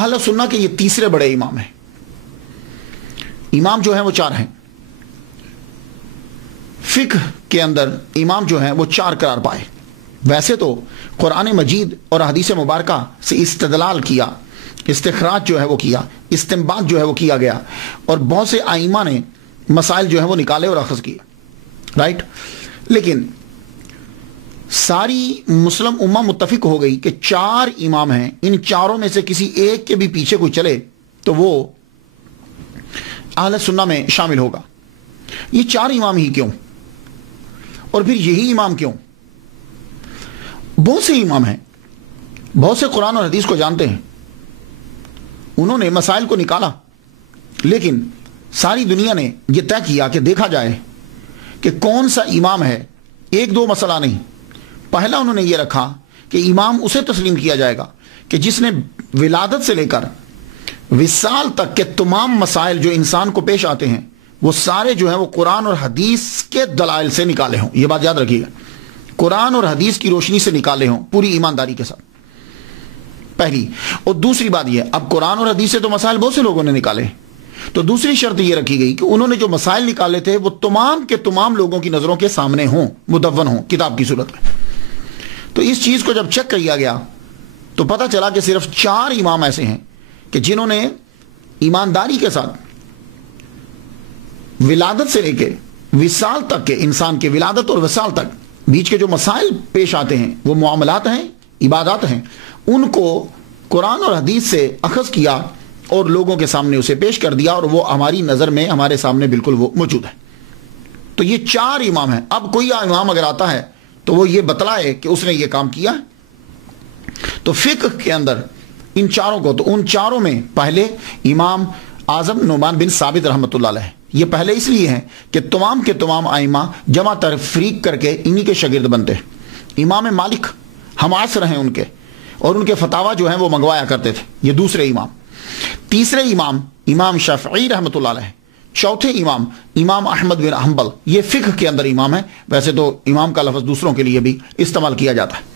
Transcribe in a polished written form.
اہل سنہ کے یہ تیسرے بڑے امام ہیں. امام جو ہیں وہ چار ہیں. فقہ کے اندر امام جو ہیں وہ چار قرار پائے. ویسے تو قرآن مجید اور حدیث مبارکہ سے استدلال کیا، استخراج جو ہے وہ کیا، استنباط جو ہے وہ کیا گیا، اور بہت سے ائمہ نے مسائل جو ہیں وہ نکالے اور اخذ کیے، رائٹ. لیکن ساری مسلم امہ متفق ہو گئی کہ چار امام ہیں، ان چاروں میں سے کسی ایک کے بھی پیچھے کوئی چلے تو وہ اہل سنہ میں شامل ہوگا. یہ چار امام ہی کیوں، اور پھر یہی امام کیوں؟ بہت سے امام ہیں، بہت سے قرآن اور حدیث کو جانتے ہیں، انہوں نے مسائل کو نکالا، لیکن ساری دنیا نے یہ طے کیا کہ دیکھا جائے کہ کون سا امام ہے. ایک دو مسئلہ نہیں، پہلا انہوں نے یہ رکھا کہ امام اسے تسلیم کیا جائے گا کہ جس نے ولادت سے لے کر وصال تک کے تمام مسائل جو انسان کو پیش آتے ہیں وہ سارے جو ہیں وہ قرآن اور حدیث کے دلائل سے نکالے ہوں. یہ بات یاد رکھیے گا، قرآن اور حدیث کی روشنی سے نکالے ہوں پوری ایمانداری کے ساتھ، پہلی. اور دوسری بات یہ، اب قرآن اور حدیث سے تو مسائل بہت سے لوگوں نے نکالے، تو دوسری شرط یہ رکھی گئی کہ انہوں نے جو مسائل نکالے تھے وہ تمام کے تمام لوگوں کی نظروں کے سامنے ہوں، مدون ہوں کتاب کی صورت میں. تو اس چیز کو جب چیک کیا گیا تو پتہ چلا کہ صرف چار امام ایسے ہیں کہ جنہوں نے ایمانداری کے ساتھ ولادت سے لے کے وصال تک کے، انسان کے ولادت اور وصال تک بیچ کے جو مسائل پیش آتے ہیں وہ معاملات ہیں، عبادات ہیں، ان کو قرآن اور حدیث سے اخذ کیا اور لوگوں کے سامنے اسے پیش کر دیا، اور وہ ہماری نظر میں ہمارے سامنے بالکل وہ موجود ہے. تو یہ چار امام ہیں. اب کوئی امام اگر آتا ہے تو وہ یہ بتلائے کہ اس نے یہ کام کیا. تو فقہ کے اندر ان چاروں کو، تو ان چاروں میں پہلے امام اعظم نعمان بن ثابت رحمۃ اللہ علیہ، یہ پہلے اس لیے ہیں کہ تمام کے تمام ائمہ جمع تفریق کر کے انہی کے شاگرد بنتے ہیں. امام مالک ہم عصر ہیں ان کے، اور ان کے فتاوی جو ہیں وہ منگوایا کرتے تھے. یہ دوسرے امام. تیسرے امام امام شافعی رحمۃ اللہ علیہ. چوتھے امام امام احمد بن حنبل، یہ فقہ کے اندر امام ہے. ویسے تو امام کا لفظ دوسروں کے لیے بھی استعمال کیا جاتا ہے.